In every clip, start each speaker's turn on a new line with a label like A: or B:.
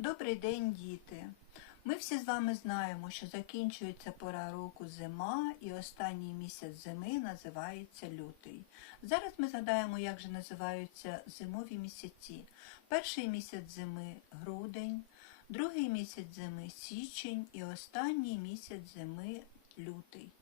A: Добрий день, діти! Ми всі з вами знаємо, що закінчується пора року зима, і останній місяць зими називається лютий. Зараз ми згадаємо, як же називаються зимові місяці. Перший місяць зими грудень, другий місяць зими січень і останній місяць зими лютий.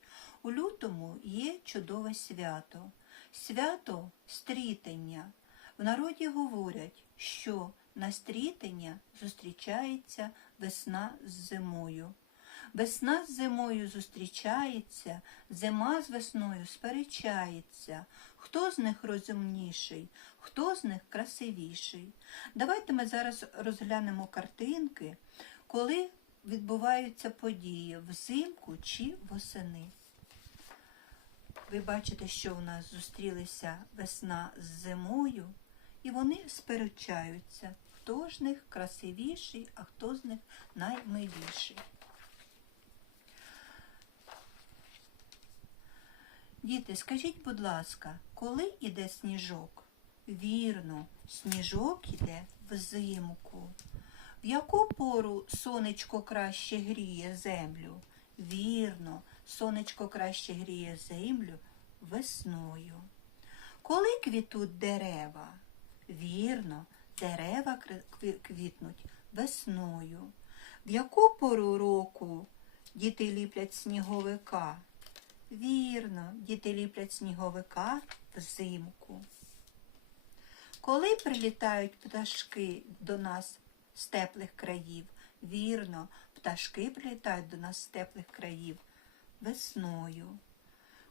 A: У лютому є чудове свято. Свято стрітення. В народі говорять, що на стрітення зустрічається весна з зимою. Весна з зимою зустрічається, зима з весною сперечається. Хто з них розумніший, хто з них красивіший? Давайте ми зараз розглянемо картинки, коли відбуваються події взимку чи восени. Ви бачите, що у нас зустрілися весна з зимою, і вони сперечаються, хто з них красивіший, а хто з них наймиліший. Діти, скажіть, будь ласка, коли іде сніжок? Вірно, сніжок іде взимку. В яку пору сонечко краще гріє землю? Вірно, сонечко краще гріє землю весною. Коли квітуть дерева? Вірно, дерева квітнуть весною. В яку пору року діти ліплять сніговика? Вірно, діти ліплять сніговика взимку. Коли прилітають пташки до нас з теплих країв? Вірно, пташки прилітають до нас з теплих країв весною.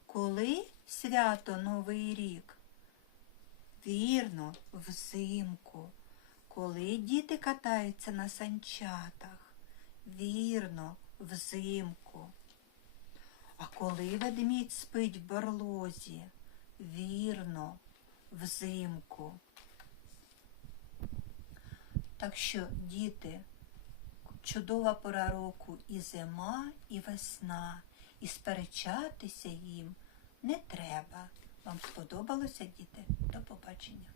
A: Коли свято Новий рік? Вірно, взимку. Коли діти катаються на санчатах? Вірно, взимку. А коли ведмідь спить в барлозі? Вірно, взимку. Так що, діти, чудова пора року і зима, і весна, і сперечатися їм не треба. Вам сподобалося, діти? До побачення.